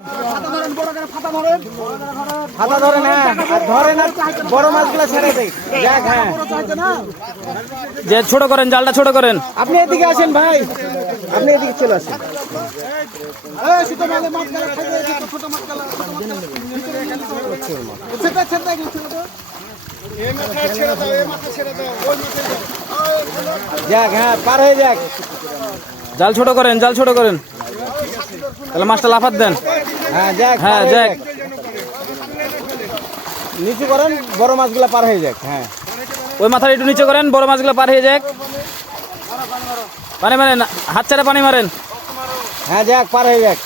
হাতা ধরেন, হ্যাঁ ধরেন, আর বড় মাছগুলো ছেড়ে দেয়। যাক, হ্যাঁ যে ছোট করেন, জালটা ছোট করেন। আপনি এদিকে আসেন ভাই, আপনি এদিকে চলে আসেন। যাক, হ্যাঁ পার হয়ে যাক। জাল ছোট করেন, জাল ছোট করেন, তাহলে মাছটা লাফাত দেন। হ্যাঁ যাক, হ্যাঁ যাক, নিচু করেন, বড় মাছগুলো পার হয়ে যাক। হ্যাঁ ওই মাথাটা একটু নিচে করেন, বড় মাছগুলো পার হয়ে যাক। পানি মারেন, হাত ছাড়া পানি মারেন। হ্যাঁ যাক, পার হয়ে যাক।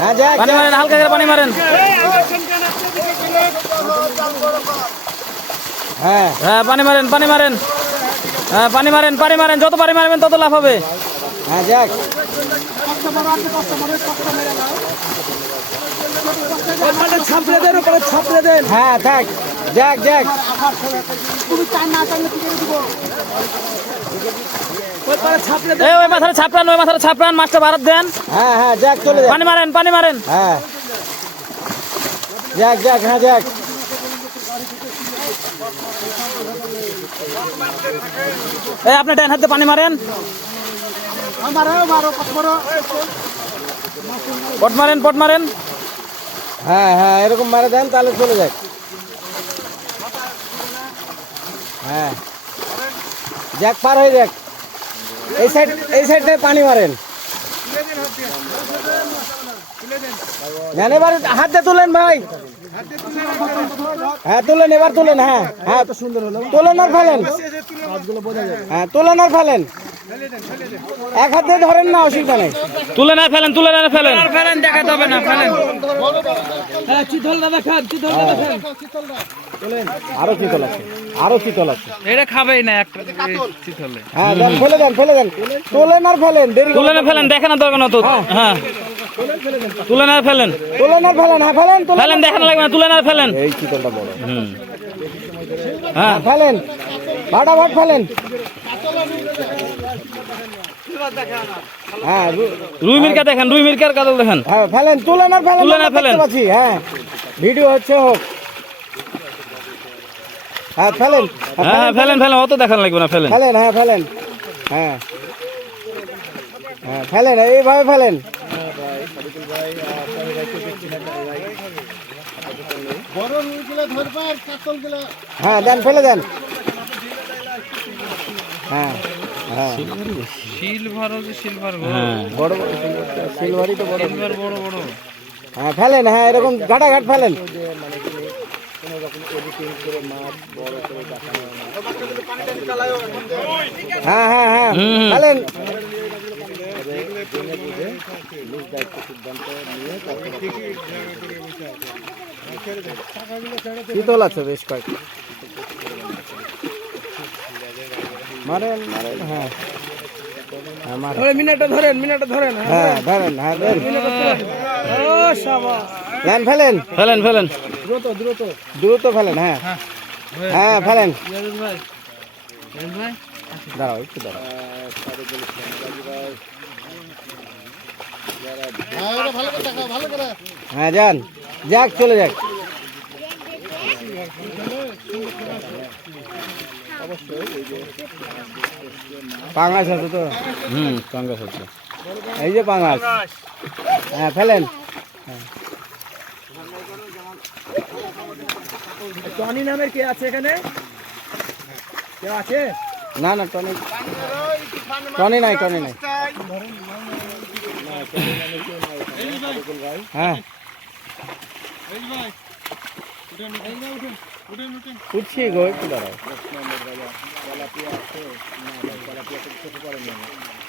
হ্যাঁ যাক, পানি মারেন, হালকা করে পানি মারেন। হ্যাঁ হ্যাঁ পানি মারেন, পানি মারেন। হ্যাঁ পানি মারেন, পানি মারেন, যত পানি মারবেন তত লাভ হবে। হ্যাঁ যাক, হ্যাঁ থাক, যাক যাক। ওই মাথাটা ছাপড়ান, ওই মাথাটা ছাপড়ান, মাছটা ভারত দেন। হ্যাঁ হ্যাঁ যাক, চলে যাক। পানি মারেন, পানি মারেন। হ্যাঁ যাক যাক, হ্যাঁ যাক। এই আপনি ডান হাতে পানি মারেন, পট মারেন, পট মারেন। হ্যাঁ হ্যাঁ এরকম মারে দেন, তাহলে চলে যাক। হ্যাঁ যাক, পার হয়ে যাক। এই সাইড থেকে পানি মারেন। এবার হাত দিয়ে তুলেন ভাই। হ্যাঁ তুলেন, এবার তুলেন। হ্যাঁ হ্যাঁ সুন্দর হলো, তুলেন আর ফেলেন। হ্যাঁ তুলেন আর ফেলেন, এক হাত দিয়ে ধরেন না, অসুবিধা নেই। তুলে না ফেলেন, তুলে না ফেলেন, ফেলেন, দেখাতে হবে না, ফেলেন। আরো চিতল আছে, আরো চিতল আছে। এটা খাবেই না একটা চিতলে। হ্যাঁ দেন, ফেলে দেন, ফেলে দেন, তোলেন আর ফেলেন, দেরি তুলে না ফেলেন, দেখেন না দরকার না তো। হ্যাঁ তুলে না ফেলেন, তোলেন আর ফেলেন। হ্যাঁ ফেলেন, ফেলেন, দেখানো লাগবে না, তুলে না ফেলেন। এই চিতলটা বড়। হ্যাঁ ফেলেন, ভাটা ভাট ফেলেন। হ্যাঁ রুই মিরকা দেখেন, রুই মিরকার কাতল দেখেন। হ্যাঁ ফেলেন, তুলেন আর ফেলেন, তুলেন আর ফেলেন। দেখতে পাচ্ছি। হ্যাঁ ভিডিও হচ্ছে, হোক। হ্যাঁ ফেলেন, হ্যাঁ ফেলেন, ফেলেন, অত দেখানো লাগবে না, ফেলেন। ফেলেন। হ্যাঁ ফেলেন, হ্যাঁ হ্যাঁ ফেলেন, এইভাবে ফেলেন। হ্যাঁ দেন, ফেলে দেন। হ্যাঁ হ্যাঁ সিলভার হচ্ছে সিলভার, হ্যাঁ বড় বড় সিলভারই তো বড়। সিলভার বড় বড়। হ্যাঁ ফেলেন, হ্যাঁ এরকম ঘাটাঘাট ফেলেন। হ্যাঁ হ্যাঁ হ্যাঁ ফেলেন। শীতল আছে বেশ কয়েকটা, মারেন মারেন। হ্যাঁ হ্যাঁ মারেন, মিনিটটা ধরেন, মিনিটটা ধরেন। হ্যাঁ ধরেন, হ্যাঁ দেন। ও শাবাশ, দেন, ফেলেন, ফেলেন, ফেলেন। দ্রুত দ্রুত। দ্রুত ফেলেন। হ্যাঁ হ্যাঁ ফেলেন। ইয়াদুল ভাই, ইয়াদুল ভাই, দাঁড়াও একটু দাঁড়াও। হ্যাঁ যান, যাক, চলে যাক। পাঙাশ আছে তো? কাঙ্গাস আছে, এই যে পাঙাশ। হ্যাঁ ফেলেন। টনি নামের কে আছে এখানে? কে আছে? না না, টনি টনি নাই, টনি নাই। হ্যাঁ উঠছি গো, একটু দাঁড়াও।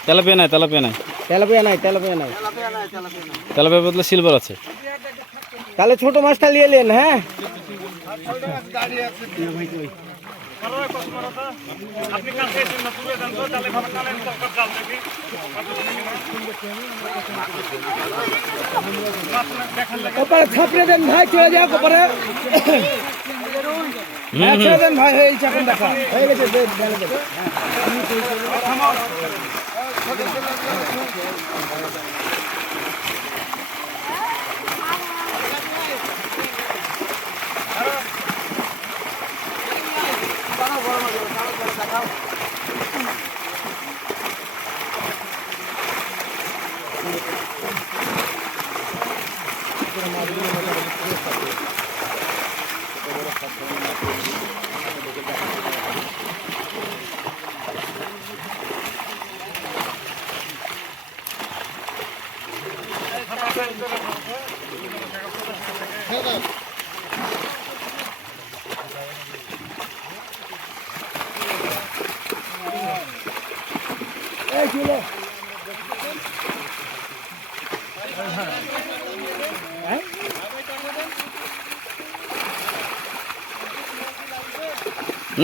তেলাপিয়া নাই, তেলাপিয়া নাই, তেলাপিয়া নাই, তেলাপিয়া নাই। তেলাপিয়া বদলে সিলভার আছে। তাহলে ছোট মাছটা নিয়ে নেন। হ্যাঁ ছাপড়ে দেন ভাই, চলে যাক ওপরে। ছেড়ে দেন ভাই, হয়ে গেছে, এখন দেখা হয়ে গেছে।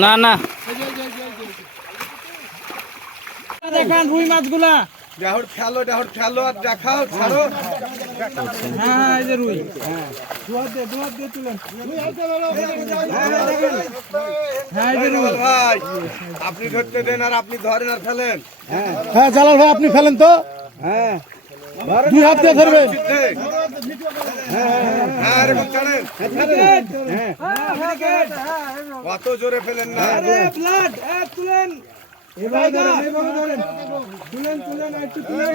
না না দেখান রুই মাছগুলা। ডাহর ফেলো আর দেখাও ছাড়ো। হ্যাঁ এই যে রুই। হ্যাঁ এই যে রুই। ভাই আপনি ধরতে দেন আর আপনি ধরেন আর ফেলেন। হ্যাঁ জালাল ভাই আপনি ফেলেন তো, হ্যাঁ দুই হাত দিয়ে ধরবেন। হ্যাঁ এরকম ছাড়েন। কত জোরে ফেলেন না।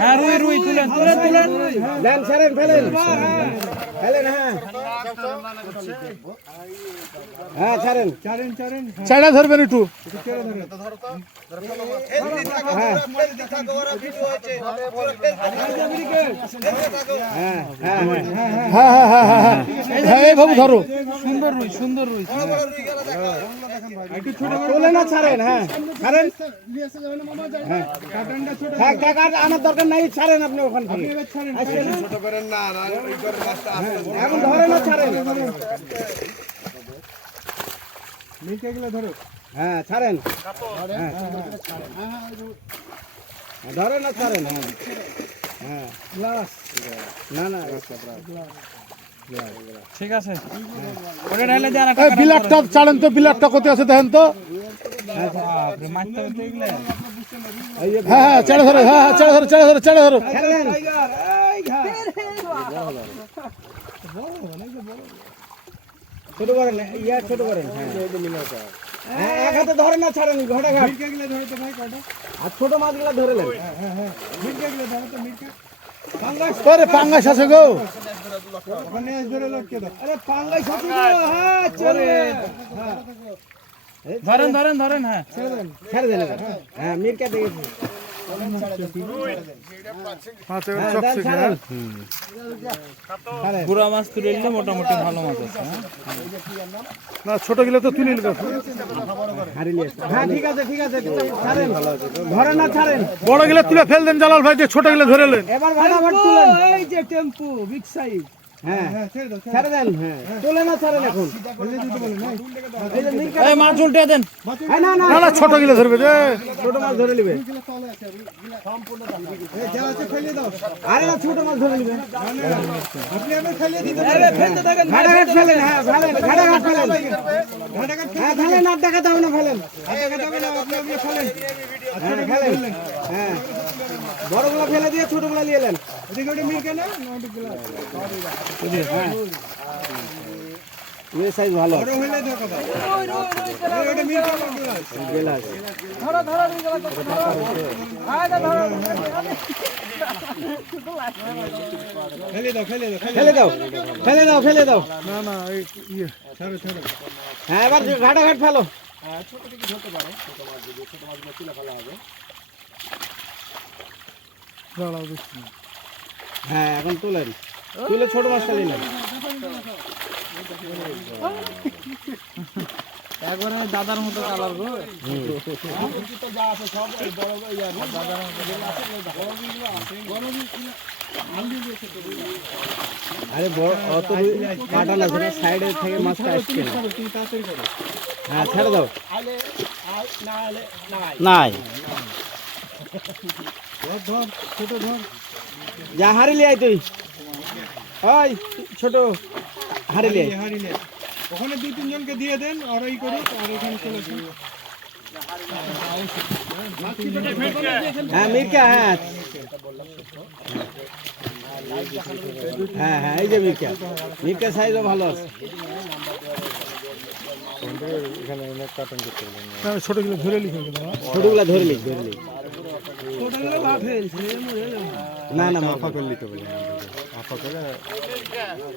হ্যাঁ রুই রুই তুলেন তুলেন তুলেন। দেন ছাড়েন ফেলেন ফেলেন। হ্যাঁ ছাড়েন। চাইনা ধরবেন একটু। হ্যাঁ হ্যাঁ হ্যাঁ হ্যাঁ হ্যাঁ হ্যাঁ হ্যাঁ এই বাবু ধরো। সুন্দর রুই সুন্দর রুই। তোলে না ছাড়েন। হ্যাঁ ছাড়েন। থাক থাক আর আনার দরকার নাই, ছাড়েন আপনি ওখান থেকে। ছোট করেন না এখন ধরেন না ছাড়েন। হ্যাঁ ছাড়েন। ধরেন না ছাড়েন। হ্যাঁ না না ঠিক আছে ওটা ঢেলে দেন। এই বিলাটটা চালেন তো, বিলাটটা কোথায় আছে দেখেন তো। মাছটা দেখলে হ্যাঁ হ্যাঁ চেড়ে ধরো, হ্যাঁ হ্যাঁ চেড়ে ধরো চেড়ে ধরো চেড়ে ধরো। ছাড়েন। ছোট করেন ছোট করেন। হ্যাঁ এক হাতে ধরেন না ছাড়েন। ঘটা ঘাট আর ছোট মাছগুলো ধরেলেন। আরে পাঙ্গাস আছে গো। আরে পাঙ্গাই ছোট গো। হ্যাঁ চলে। ধরেন ধরেন ধরেন। হ্যাঁ ছেড়ে দেন এবার। হ্যাঁ মিরকা দেখেছি। পুরা মাছ তুলে নিলে মোটামুটি ভালো মাছ আছে। না ছোট গিলে তো তুলে নিবে। হ্যাঁ ঠিক আছে ঠিক আছে ছাড়েন। ধরেন না ছাড়েন। বড় গিলে তুলে ফেল দেন জালাল ভাই, দিয়ে ছোট গিলে ধরেলেন। এবার ভাড়াভাড় তুলেন। এই যে টেম্পু বিগ সাইজ। হ্যাঁ ছেড়ে দেন। হ্যাঁ তোলে না ছাড়েন এখন। এই যে মিরকা। এই মাছ উল্টে দেন। এই না না না না ছোট গিলে ধরবে যে। ছোট মাছ ধরে নিবে। আরে না ছোট মাছ ধরে নিবে। আরে ফেলতে থাকেন। ঘাটাঘাট ফেলেন। হ্যাঁ ফেলেন ঘাটাঘাট ফেলেন। হ্যাঁ ফেলেন আর দেখাতে হবে না ফেলেন। হ্যাঁ ফেলেন। হ্যাঁ বড়গুলো ফেলে দিয়ে ছোটগুলো নিয়ে এলেন। হ্যাঁ এই সাইজ ভালো। গেলাস। ধরো ধরো ফেলে দাও ফেলে দাও ফেলে দাও। না না হ্যাঁ এবার ঘাটাঘাট ফেলো। হ্যাঁ এখন তুলেন। তুলে ছোট মাছটা নিলেন। একবারে দাদার মতো কালার গো। আরে বড় অত কাটা না ছিল, সাইডে থেকে মাছটা আসছে না। হ্যাঁ ছেড়ে দাও। নাই যা হারিলি আই তুই। ওই ছোট হারিলি আই। ওখানে দুই তিনজনকে দিয়ে দেন আর এই করুক আর এখানে চলে আসুন। হ্যাঁ মিরকা। হ্যাঁ হ্যাঁ হ্যাঁ এই যে মিরকা। মিরকা সাইজও ভালো আছে। ছোটগুলো ধরে লিখে দেবো। ছোটগুলা ধরে লিখ না না মাফা করে লিখতে বলে।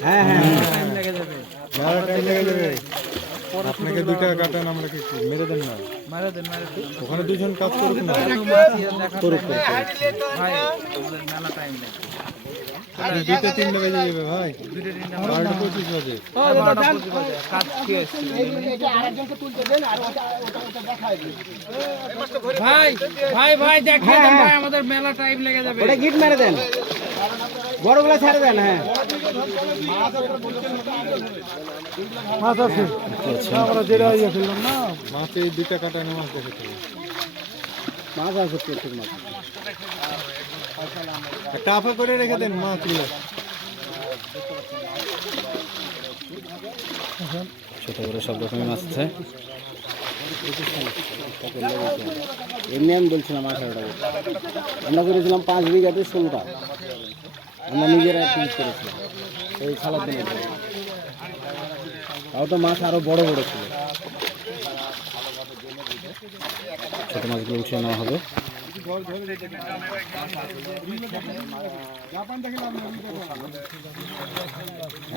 হ্যাঁ হ্যাঁ আপনাকে দুইটা কাটান, আমরা কি মেরে দেন না? মারা দেন ওখানে দুজন কাজ করুক না। করুক। ভাই আমাদের মেলা টাইম লাগে। দুটো তিনটে বেজে যাবে ভাই 12:25 বাজে ওটা গিট মেরে দেন, বড়গুলা ছেড়ে দেন। হ্যাঁ মাছ এই দুইটা কাটানো মাছ দেখেছে মাছ আছে প্রচুর মাছ। একটা আফা করে রেখে দেন মাছগুলো। ছোট বড় সব রকমের মাছ আছে। এমনি আমি বলছিলাম 18টা, আমরা করেছিলাম 5 বিঘাতে 16টা, আমরা নিজেরা ফিনিশ করেছিলাম এই সালাদ দিনের জন্য। তাও তো মাছ আরো বড় বড় ছিল। ছোট মাছগুলো উঠিয়ে নেওয়া হবে।